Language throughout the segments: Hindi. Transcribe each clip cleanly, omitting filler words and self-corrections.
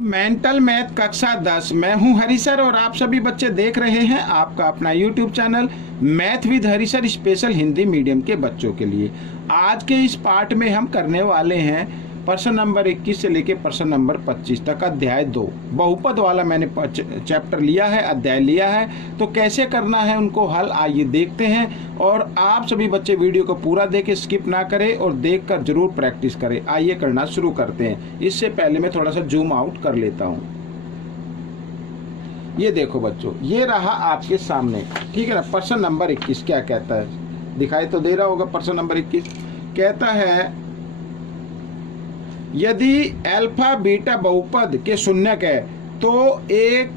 मेंटल मैथ कक्षा 10 मैं हूं हरी सर और आप सभी बच्चे देख रहे हैं आपका अपना YouTube channel math with Hari sir special Hindi medium के बच्चों के लिए। आज के इस पार्ट में हम करने वाले हैं प्रश्न नंबर 21 से लेके प्रश्न नंबर 25 तक अध्याय 2 बहुपद वाला मैंने चैप्टर लिया है, अध्याय लिया है। तो कैसे करना है उनको हल आइए देखते हैं और आप सभी बच्चे वीडियो को पूरा देखें, स्किप ना करें और देखकर जरूर प्रैक्टिस करें। आइए करना शुरू करते हैं। इससे पहले मैं थोड़ा सा जूम आउट कर लेता हूँ। ये देखो बच्चों, ये रहा आपके सामने, ठीक है ना। प्रश्न नंबर 21 क्या कहता है, दिखाई तो दे रहा होगा। प्रश्न नंबर 21 कहता है यदि अल्फा बीटा बहुपद के शून्यक है तो 1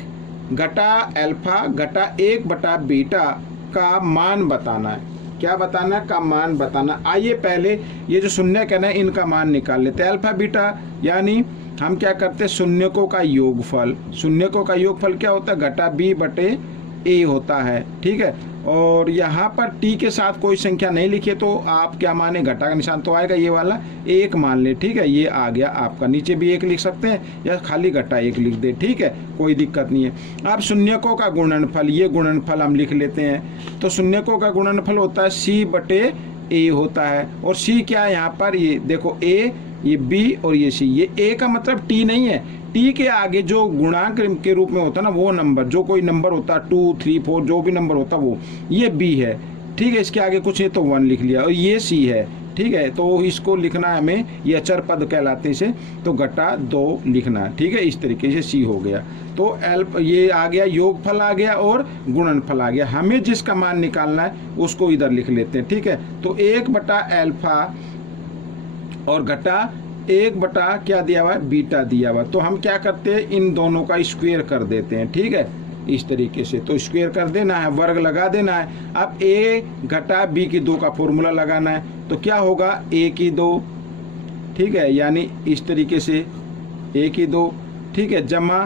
घटा अल्फा घटा 1 बटा बीटा का मान बताना है। क्या बताना है? का मान बताना। आइए पहले ये जो शून्यक है ना, इनका मान निकाल लेते हैं। अल्फा बीटा यानी हम क्या करते हैं, शून्यकों का योगफल। शून्यकों का योगफल क्या होता है? घटा बी बटे ए होता है, ठीक है। और यहाँ पर टी के साथ कोई संख्या नहीं लिखी तो आप क्या माने, घटा का निशान तो आएगा, ये वाला 1 मान ले, ठीक है। ये आ गया आपका, नीचे भी 1 लिख सकते हैं या खाली घटा 1 लिख दे, ठीक है, कोई दिक्कत नहीं है। अब शून्यकों का गुणनफल, ये गुणनफल हम लिख लेते हैं। तो शून्यकों का गुणनफल होता है सी बटे ए होता है। और सी क्या है यहाँ पर, ये देखो ए, ये बी और ये सी। ये ए का मतलब टी नहीं है। टी के आगे जो गुणांक के रूप में होता है ना, वो नंबर, जो कोई नंबर होता है 2, 3, 4 जो भी नंबर होता है वो, ये बी है, ठीक है। इसके आगे कुछ है तो 1 लिख लिया। और ये सी है, ठीक है। तो इसको लिखना है हमें, ये अचर पद कहलाते हैं इसे, तो घटा 2 लिखना है, ठीक है। इस तरीके से सी हो गया। तो ये आ गया, योगफल आ गया और गुणनफल आ गया। हमें जिसका मान निकालना है उसको इधर लिख लेते हैं, ठीक है। तो 1 बटा अल्फा और घटा 1 बटा क्या दिया हुआ है, बीटा दिया हुआ। तो हम क्या करते हैं, इन दोनों का स्क्वायर कर देते हैं, ठीक है, इस तरीके से। तो स्क्वायर कर देना है, वर्ग लगा देना है। अब a घटा b की 2 का फॉर्मूला लगाना है। तो क्या होगा, a की 2, ठीक है, यानी इस तरीके से a की 2, ठीक है, जमा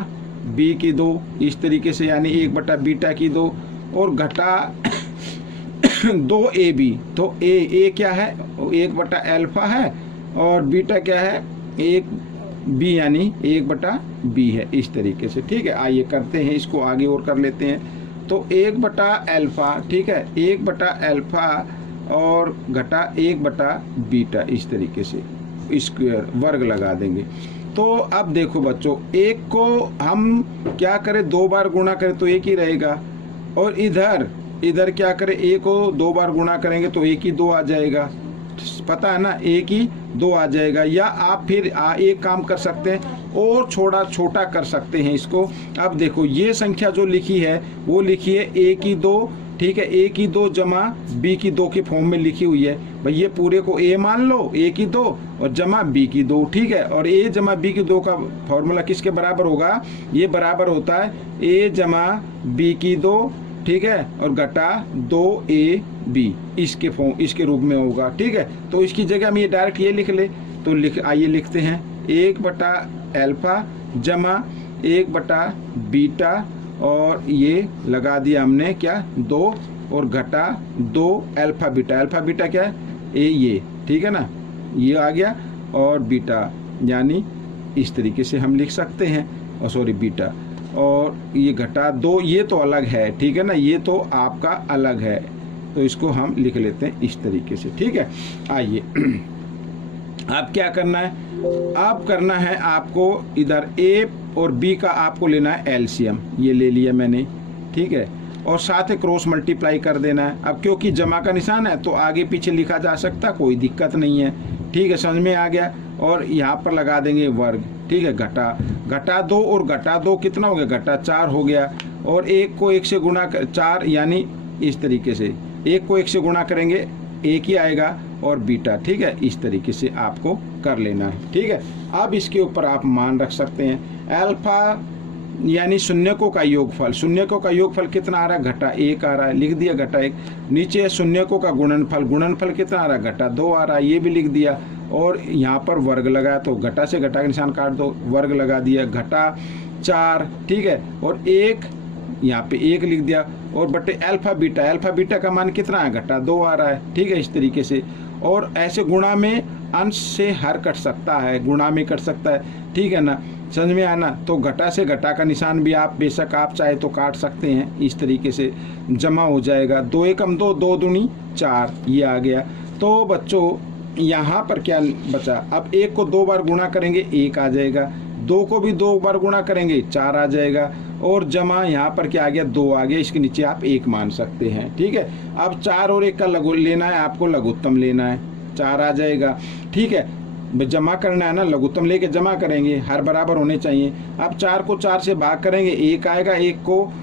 b की 2 इस तरीके से, यानी 1 बटा बीटा की 2 और घटा 2ab। तो a क्या है, 1 बटा अल्फा है और बीटा क्या है, 1 बी यानी 1 बटा बी है, इस तरीके से, ठीक है। आइए करते हैं, इसको आगे और कर लेते हैं। तो 1 बटा अल्फा, ठीक है, 1 बटा अल्फा और घटा 1 बटा बीटा, इस तरीके से स्क्वायर वर्ग लगा देंगे। तो अब देखो बच्चों, 1 को हम क्या करें, 2 बार गुणा करें तो 1 ही रहेगा। और इधर क्या करें, a को 2 बार गुणा करेंगे तो 1 ही 2 आ जाएगा, पता है ना, 1 ही 2 आ जाएगा। या आप फिर एक काम कर सकते हैं और छोटा कर सकते हैं इसको। अब देखो, ये संख्या जो लिखी है वो लिखी है a की 2, ठीक है, a की 2 जमा b की 2 के फॉर्म में लिखी हुई है। भाई ये पूरे को a मान लो, a की 2 और जमा b की 2, ठीक है। और a जमा b की 2 का फॉर्मूला किसके बराबर होगा, ये बराबर होता है a जमा b की 2, ठीक है, और घटा 2ab इसके रूप में होगा, ठीक है। तो इसकी जगह हम ये डायरेक्ट ये लिख ले। तो आइए लिखते हैं, 1 बटा अल्फा जमा 1 बटा बीटा और ये लगा दिया हमने क्या, 2 और घटा 2 अल्फा बीटा। अल्फा बीटा क्या है, ये, ठीक है ना, ये आ गया। और बीटा यानी इस तरीके से हम लिख सकते हैं, और सॉरी बीटा, और ये घटा 2, ये तो अलग है, ठीक है ना, ये तो आपका अलग है। तो इसको हम लिख लेते हैं इस तरीके से, ठीक है। आइए अब क्या करना है, अब करना है आपको इधर a और b का आपको लेना है एलसीएम, ये ले लिया मैंने, ठीक है। और साथ ही क्रॉस मल्टीप्लाई कर देना है। अब क्योंकि जमा का निशान है तो आगे पीछे लिखा जा सकता, कोई दिक्कत नहीं है, ठीक है, समझ में आ गया। और यहाँ पर लगा देंगे वर्ग, ठीक है। घटा 2 और घटा 2 कितना हो गया, घटा 4 हो गया। और 1 को 1 से गुणा कर 4, यानी इस तरीके से 1 को 1 से गुणा करेंगे 1 ही आएगा और बीटा, ठीक है, इस तरीके से आपको कर लेना है, ठीक है। अब इसके ऊपर आप मान रख सकते हैं, अल्फा यानी शून्यकों का योगफल। शून्यकों का योगफल कितना आ रहा है, घटा 1 आ रहा है, लिख दिया घटा 1। नीचे शून्यकों का गुणनफल कितना आ रहा है, घटा 2 आ रहा है, ये भी लिख दिया। और यहाँ पर वर्ग लगाया तो घटा से घटा का निशान काट दो, वर्ग लगा दिया, घटा 4, ठीक है। और 1 यहाँ पे 1 लिख दिया और बटे अल्फा बीटा का मान कितना है, घटा 2 आ रहा है, ठीक है, इस तरीके से। और ऐसे गुणा में अंश से हर कट सकता है, गुणा में कट सकता है, ठीक है ना, समझ में आना। तो घटा से घटा का निशान भी आप बेशक आप चाहे तो काट सकते हैं, इस तरीके से जमा हो जाएगा। 2 एकम 2, 2 दूनी 4, ये आ गया। तो बच्चों यहाँ पर क्या बचा, अब 1 को 2 बार गुणा करेंगे 1 आ जाएगा, 2 को भी 2 बार गुणा करेंगे 4 आ जाएगा, और जमा यहाँ पर क्या आ गया 2 आ गया, इसके नीचे आप 1 मान सकते हैं, ठीक है। अब 4 और 1 का लघु लेना है आपको, लघुत्तम लेना है, 4 आ जाएगा, ठीक है। जमा करना है ना, लघुत्तम लेके जमा करेंगे, हर बराबर होने चाहिए। अब 4 को 4 से भाग करेंगे 1 आएगा, 1 को,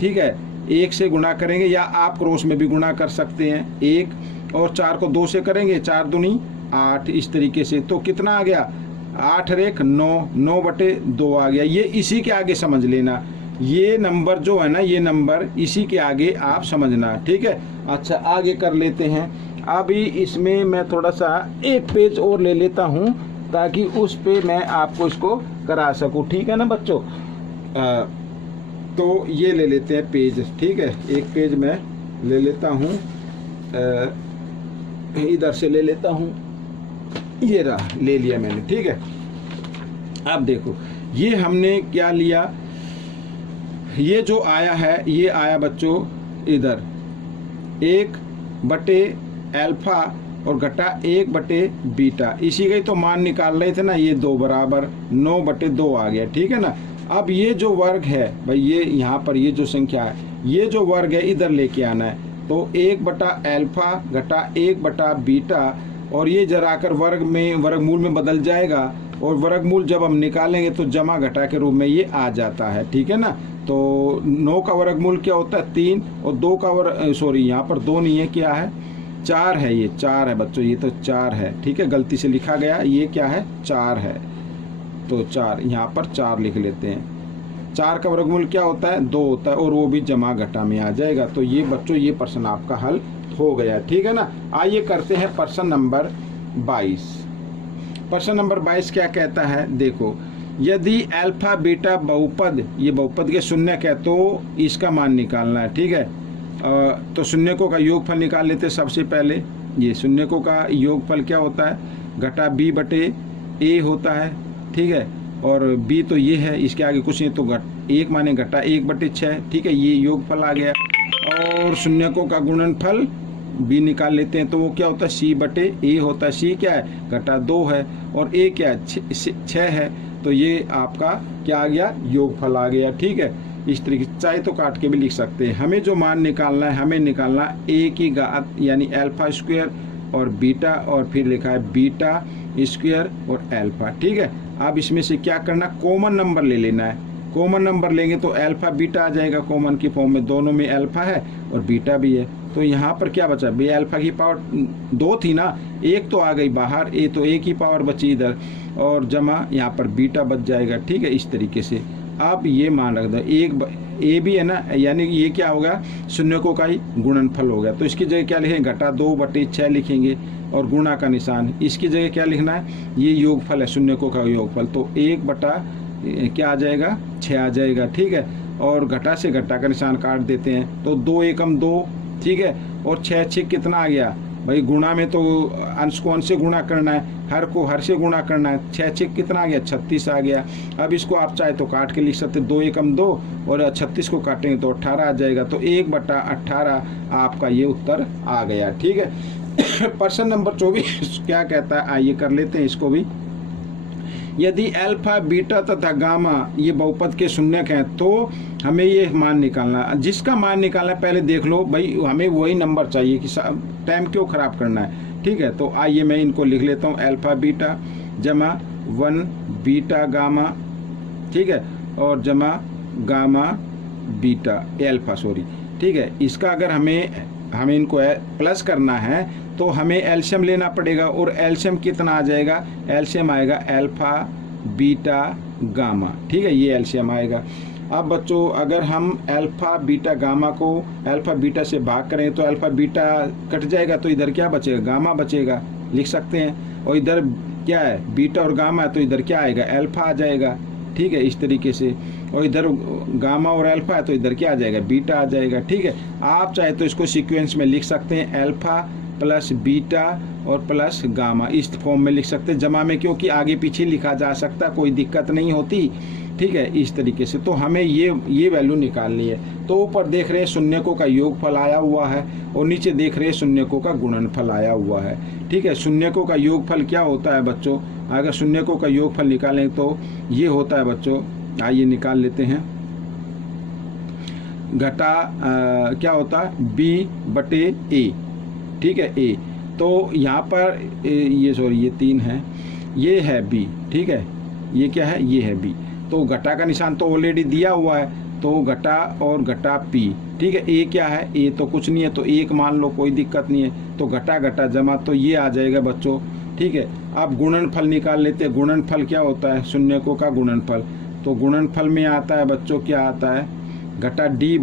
ठीक है, 1 से गुणा करेंगे, या आप क्रॉस में भी गुणा कर सकते हैं। 1 और 4 को 2 से करेंगे, 4 दूनी 8, इस तरीके से। तो कितना आ गया, 8 और 1 9, 9/2 आ गया। ये इसी के आगे समझ लेना, ये नंबर जो है ना, ये नंबर इसी के आगे आप समझना, ठीक है। अच्छा आगे कर लेते हैं। अभी इसमें मैं थोड़ा सा एक पेज और ले लेता हूँ, ताकि उस पे मैं आपको इसको करा सकूँ, ठीक है ना बच्चों। तो ये ले लेते हैं पेज, ठीक है, एक पेज मैं ले लेता हूँ, इधर से ले लेता हूँ, ये रहा, ले लिया मैंने, ठीक है। अब देखो ये हमने क्या लिया, ये जो आया है, ये आया बच्चों इधर 1/अल्फा और घटा 1/बीटा, इसी का ही तो मान निकाल रहे थे ना, ये 2 बराबर 9/2 आ गया, ठीक है ना। अब ये जो वर्ग है भाई, ये यहाँ पर ये जो संख्या है, ये जो वर्ग है इधर लेके आना है। तो 1/अल्फा घटा 1/बीटा, और ये जरा कर वर्ग में, वर्गमूल में बदल जाएगा, और वर्गमूल जब हम निकालेंगे तो जमा घटा के रूप में ये आ जाता है, ठीक है ना। तो 9 का वर्गमूल क्या होता है 3, और 2 का सॉरी यहाँ पर 2 नहीं है, क्या है 4 है, ये 4 है बच्चों, ये तो 4 है, ठीक है, गलती से लिखा गया, ये क्या है 4 है, तो 4 यहाँ पर 4 लिख लेते हैं। 4 का वर्गमूल क्या होता है 2 होता है, और वो भी जमा घटा में आ जाएगा। तो ये बच्चों ये प्रश्न आपका हल हो गया, ठीक है ना। आइए करते हैं प्रश्न नंबर 22। प्रश्न नंबर 22 क्या कहता है, देखो, यदि अल्फा बीटा बहुपद, ये बहुपद के शून्यक है, तो इसका मान निकालना है, ठीक है। तो शून्यकों का योगफल निकाल लेते हैं सबसे पहले। ये शून्यकों का योगफल क्या होता है, घटा b/a होता है, ठीक है, और b तो ये है, इसके आगे कुछ नहीं, तो 1 माने घटा 1/6, ठीक है, ये योगफल आ गया। और शून्यकों का गुणनफल b निकाल लेते हैं, तो वो क्या होता है c/a होता है। c क्या है घटा 2 है, और a क्या है 6 है, तो ये आपका क्या आ गया योगफल आ गया, ठीक है। इस तरीके से चाहे तो काट के भी लिख सकते हैं। हमें जो मान निकालना है, हमें निकालना a की घात यानी अल्फा स्क्वायर और बीटा, और फिर लिखा है बीटा स्क्वायर और अल्फा, ठीक है। अब इसमें से क्या करना, कॉमन नंबर ले लेना है। कॉमन नंबर लेंगे तो अल्फा बीटा आ जाएगा, कॉमन की फॉर्म में, दोनों में अल्फा है और बीटा भी है। तो यहाँ पर क्या बचा, बे अल्फा की पावर 2 थी ना, 1 तो आ गई बाहर, ए तो 1 की पावर बची इधर, और जमा यहाँ पर बीटा बच जाएगा, ठीक है, इस तरीके से। अब ये मान रख दो, एक ए भी है ना, यानी ये क्या होगा शून्यकों का ही गुणनफल हो गया। तो इसकी जगह क्या लिखेंगे, घटा 2/6 लिखेंगे, और गुणा का निशान, इसकी जगह क्या लिखना है, ये योगफल है शून्यकों का योगफल, तो 1/ क्या आ जाएगा 6 आ जाएगा, ठीक है। और घटा से घटा का निशान काट देते हैं, तो 2 एकम 2, ठीक है, और 6 6 कितना आ गया भाई, गुणा में तो अंश को अंश से गुणा करना है, हर को हर से गुणा करना है, 6 6 कितना आ गया 36 आ गया। अब इसको आप चाहे तो काट के लिख सकते, 2 एकम 2, और 36 को काटेंगे तो 18 आ जाएगा, तो 1/18 आपका ये उत्तर आ गया, ठीक है। प्रश्न नंबर 24 क्या कहता है, आइए कर लेते हैं इसको भी। यदि अल्फा बीटा तथा गामा ये बहुपद के शून्यक हैं, तो हमें ये मान निकालना, जिसका मान निकालना है पहले देख लो भाई, हमें वही नंबर चाहिए, कि टाइम क्यों खराब करना है, ठीक है। तो आइए मैं इनको लिख लेता हूँ, अल्फा बीटा जमा 1 बीटा गामा, ठीक है, और जमा गामा बीटा अल्फा, सॉरी, ठीक है। इसका अगर हमें इनको प्लस करना है तो हमें एलसीएम लेना पड़ेगा, और एलसीएम कितना आ जाएगा, एलसीएम आएगा अल्फा बीटा गामा, ठीक है, ये एलसीएम आएगा। अब बच्चों अगर हम अल्फा बीटा गामा को अल्फा बीटा से भाग करें तो अल्फा बीटा कट जाएगा, तो इधर क्या बचेगा, गामा बचेगा, लिख सकते हैं। और इधर क्या है बीटा और गामा, तो इधर क्या आएगा अल्फा आ जाएगा, ठीक है, इस तरीके से। और इधर गामा और अल्फा है तो इधर क्या आ जाएगा बीटा आ जाएगा, ठीक है। आप चाहे तो इसको सीक्वेंस में लिख सकते हैं, अल्फा प्लस बीटा और प्लस गामा, इस फॉर्म में लिख सकते हैं जमा में, क्योंकि आगे पीछे लिखा जा सकता, कोई दिक्कत नहीं होती। ठीक है, इस तरीके से तो हमें ये वैल्यू निकालनी है। तो ऊपर देख रहे हैं शून्यकों का योगफल आया हुआ है और नीचे देख रहे हैं शून्यकों का गुणनफल आया हुआ है। ठीक है, शून्यकों का योगफल क्या होता है बच्चों, अगर शून्यकों का योगफल निकालें तो ये होता है बच्चों, आइए निकाल लेते हैं। घटा क्या होता है b/a। ठीक है, a तो यहाँ पर ये 3 है, ये है b। ठीक है, ये क्या है, ये है b। तो घटा का निशान तो ऑलरेडी दिया हुआ है, तो घटा और घटा p। ठीक है, a क्या है, a तो कुछ नहीं है, तो 1 मान लो, कोई दिक्कत नहीं है। तो घटा घटा जमा, तो ये आ जाएगा बच्चों। ठीक है, अब गुणनफल निकाल लेते हैं। गुणनफल क्या होता है, शून्यकों का गुणनफल। तो गुणनफल में आता है बच्चों, क्या आता है, घटा d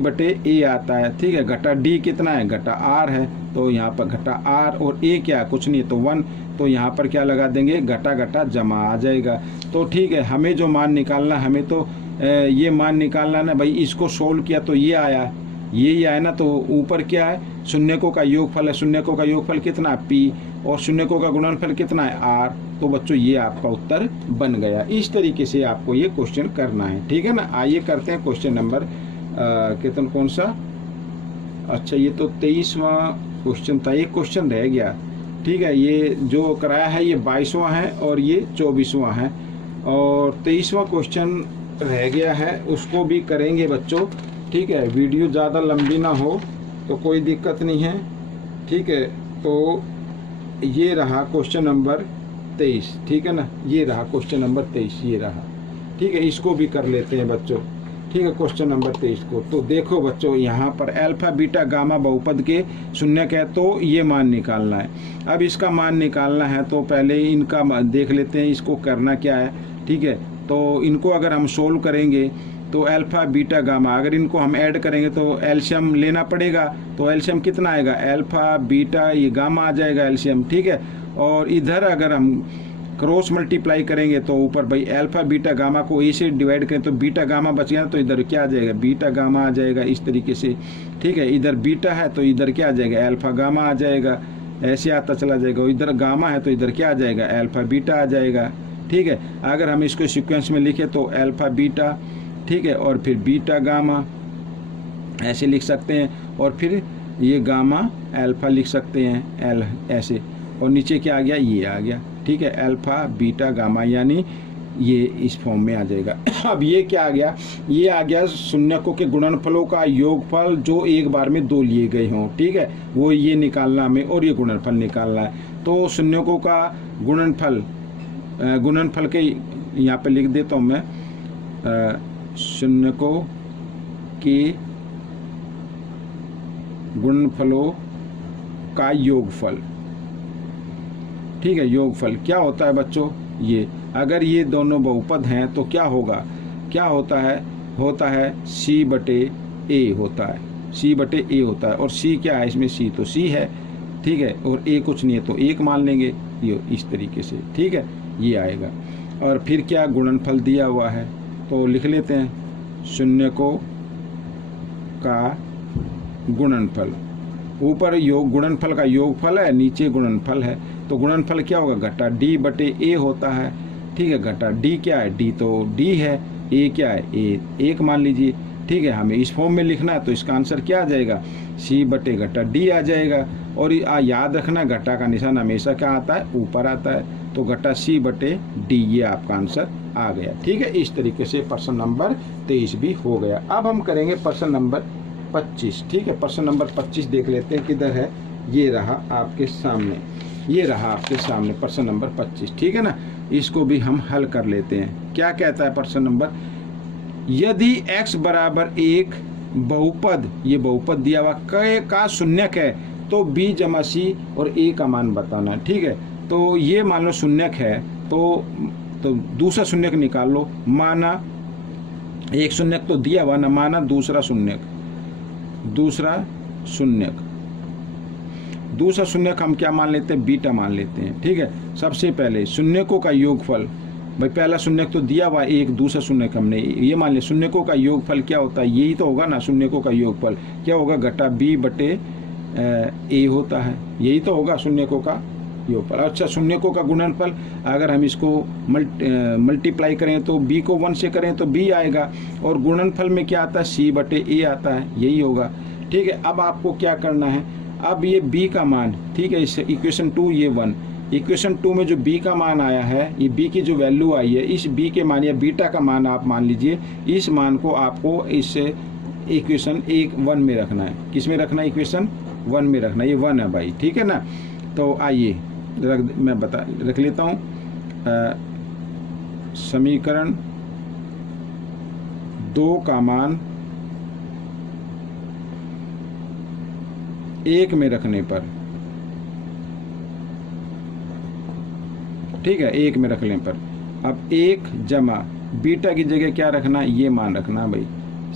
बटे a आता है। ठीक है, घटा d कितना है, घटा r है, तो यहाँ पर घटा r और a क्या है, कुछ नहीं है, तो 1। तो यहाँ पर क्या लगा देंगे, घटा घटा जमा आ जाएगा। तो ठीक है, हमें जो मान निकालना, हमें तो ये मान निकालना ना भाई, इसको सोल्व किया तो ये आया, ये आया ना। तो ऊपर क्या है, शून्यकों का योगफल है, शून्यकों का योगफल कितना है p, और शून्यकों का गुणनफल कितना है r। तो बच्चों ये आपका उत्तर बन गया। इस तरीके से आपको ये क्वेश्चन करना है। ठीक है ना, आइए करते हैं क्वेश्चन नंबर कितना, कौन सा, अच्छा ये तो 23वां क्वेश्चन था, एक क्वेश्चन रह गया। ठीक है, ये जो कराया है ये 22वां है और ये 24वां है, और 23वां क्वेश्चन रह गया है, उसको भी करेंगे बच्चों। ठीक है, वीडियो ज़्यादा लंबी ना हो तो कोई दिक्कत नहीं है। ठीक है, तो ये रहा क्वेश्चन नंबर 23। ठीक है ना, ये रहा क्वेश्चन नंबर 23, ये रहा। ठीक है, इसको भी कर लेते हैं बच्चों। ठीक है, क्वेश्चन नंबर 23 को तो देखो बच्चों, यहाँ पर अल्फा बीटा गामा बहुपद के शून्यक है, तो ये मान निकालना है। अब इसका मान निकालना है तो पहले इनका देख लेते हैं, इसको करना क्या है। ठीक है, तो इनको अगर हम सोल्व करेंगे तो अल्फा बीटा गामा, अगर इनको हम ऐड करेंगे तो एलसीएम लेना पड़ेगा। तो एलसीएम कितना आएगा, अल्फा बीटा ये गामा आ जाएगा एलसीएम। ठीक है, और इधर अगर हम क्रॉस मल्टीप्लाई करेंगे तो ऊपर भाई अल्फा बीटा गामा को ए से डिवाइड करें तो बीटा गामा बच गया, तो इधर क्या आ जाएगा, बीटा गामा आ जाएगा, इस तरीके से। ठीक है, इधर बीटा है तो इधर क्या आ जाएगा, अल्फा गामा आ जाएगा, ऐसे आता चला जाएगा। इधर गामा है तो इधर क्या आ जाएगा, अल्फा बीटा आ जाएगा। ठीक है, अगर हम इसको सीक्वेंस में लिखें तो अल्फा बीटा, ठीक है, और फिर बीटा गामा ऐसे लिख सकते हैं, और फिर ये गामा अल्फा लिख सकते हैं, एल ऐसे, और नीचे क्या आ गया, ये आ गया। ठीक है, अल्फा बीटा गामा, यानी ये इस फॉर्म में आ जाएगा। अब ये क्या आ गया, ये आ गया शून्यकों के गुणनफलों का योगफल जो एक बार में 2 लिए गए हों। ठीक है, वो ये निकालना हमें, और ये गुणनफल निकालना है। तो शून्यकों का गुणनफल के यहाँ पे लिख देता हूँ मैं, शून्यकों के गुणनफलों का योगफल। ठीक है, योगफल क्या होता है बच्चों, ये अगर ये दोनों बहुपद हैं तो क्या होगा, क्या होता है c/a होता है, c/a होता है। और c क्या है इसमें, c तो c है। ठीक है, और a कुछ नहीं है तो 1 मान लेंगे, ये इस तरीके से। ठीक है, ये आएगा। और फिर क्या गुणनफल दिया हुआ है तो लिख लेते हैं, शून्यकों का गुणनफल, ऊपर योग गुणनफल का योगफल है, नीचे गुणनफल है। तो गुणनफल क्या होगा, घटा d/a होता है। ठीक है, घटा d क्या है, d तो d है, a क्या है, a 1 मान लीजिए। ठीक है, हमें इस फॉर्म में लिखना है तो इसका आंसर क्या आ जाएगा, c/d आ जाएगा। और याद रखना, घटा का निशान हमेशा क्या आता है, ऊपर आता है। तो घटा c/d, ये आपका आंसर आ गया। ठीक है, इस तरीके से प्रश्न नंबर 23 भी हो गया। अब हम करेंगे प्रश्न नंबर 25। ठीक है, प्रश्न नंबर 25 देख लेते हैं किधर है, ये रहा आपके सामने, ये रहा आपके सामने प्रश्न नंबर 25। ठीक है ना, इसको भी हम हल कर लेते हैं। क्या कहता है प्रश्न नंबर, यदि x = 1 बहुपद, ये बहुपद दिया हुआ का शून्यक है तो b + c और a का मान बताना। ठीक है, तो ये मान लो शून्यक है तो दूसरा शून्यक निकाल लो। माना एक शून्यक तो दिया हुआ ना, माना दूसरा शून्यक हम क्या मान लेते हैं, बीटा मान लेते हैं। ठीक है, सबसे पहले शून्यकों का योगफल, भाई पहला शून्यक तो दिया हुआ एक, दूसरा शून्यक हमने ये मान लिया। शून्यकों का योगफल क्या होता है, यही तो होगा ना, शून्यकों का योगफल क्या होगा, घटा b/a ए होता है। यही तो होगा शून्यकों का योगफल। अच्छा, शून्यकों का गुणनफल अगर हम इसको मल्टीप्लाई करें तो b को 1 से करें तो b आएगा, और गुणनफल में क्या आता है, c/a आता है, यही होगा। ठीक है, अब आपको क्या करना है, अब ये b का मान, ठीक है, इस इक्वेशन 2 ये 1, इक्वेशन 2 में जो b का मान आया है, ये b की जो वैल्यू आई है, इस b के मान या बीटा का मान आप मान लीजिए, इस मान को आपको इस इक्वेशन 1 में रखना है। किस में रखना है, इक्वेशन 1 में रखना है, ये 1 है भाई, ठीक है ना। तो आइए मैं रख लेता हूँ समीकरण 2 का मान 1 में रखने पर, ठीक है, 1 में रखने पर, अब 1 जमा बीटा की जगह क्या रखना है, ये मान रखना है भाई,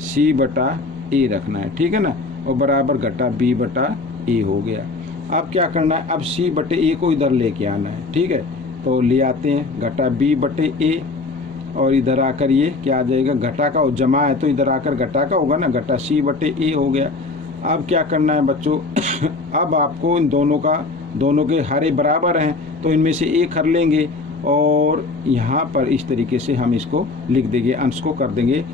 c/a रखना है, ठीक है ना, और बराबर घटा b/a हो गया। अब क्या करना है, अब c/a को इधर लेके आना है, ठीक है, तो ले आते हैं घटा b/a, और इधर आकर ये क्या आ जाएगा, घटा का, जमा है तो इधर आकर घटा का होगा ना, घटा c/a हो गया। अब क्या करना है बच्चों अब आपको इन दोनों के हारे बराबर हैं तो इनमें से एक हर लेंगे, और यहाँ पर इस तरीके से हम इसको लिख देंगे, अंश को कर देंगे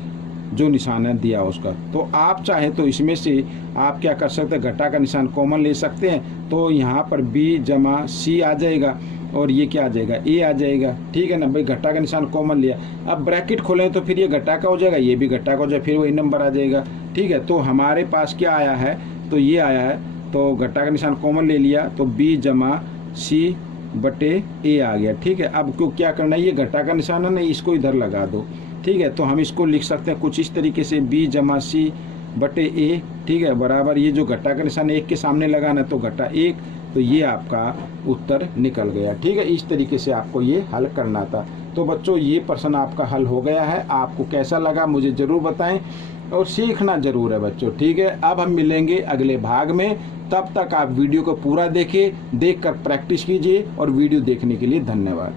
जो निशान है दिया उसका। तो आप चाहे तो इसमें से आप क्या कर सकते हैं, घटा का निशान कॉमन ले सकते हैं, तो यहाँ पर b जमा c आ जाएगा, और ये क्या आ जाएगा, a आ जाएगा, ठीक है ना भाई, घटा का निशान कॉमन लिया। अब ब्रैकेट खोलें तो फिर ये घटा का हो जाएगा, ये भी घटा का हो जाएगा, फिर वही नंबर आ जाएगा, ठीक है। तो हमारे पास क्या आया है, तो ये आया है, तो घटा का निशान कॉमन ले लिया, तो b जमा c/a आ गया, ठीक है। अब क्यों क्या करना है, ये घटा का निशान है ना, इसको इधर लगा दो, ठीक है। तो हम इसको लिख सकते हैं कुछ इस तरीके से, b जमा c/a, ठीक है, बराबर ये जो घटा का निशान 1 के सामने लगाना तो घटा 1, तो ये आपका उत्तर निकल गया, ठीक है। इस तरीके से आपको ये हल करना था। तो बच्चों ये प्रश्न आपका हल हो गया है, आपको कैसा लगा मुझे ज़रूर बताएं, और सीखना ज़रूर है बच्चों, ठीक है। अब हम मिलेंगे अगले भाग में, तब तक आप वीडियो को पूरा देखिए, देखकर प्रैक्टिस कीजिए, और वीडियो देखने के लिए धन्यवाद।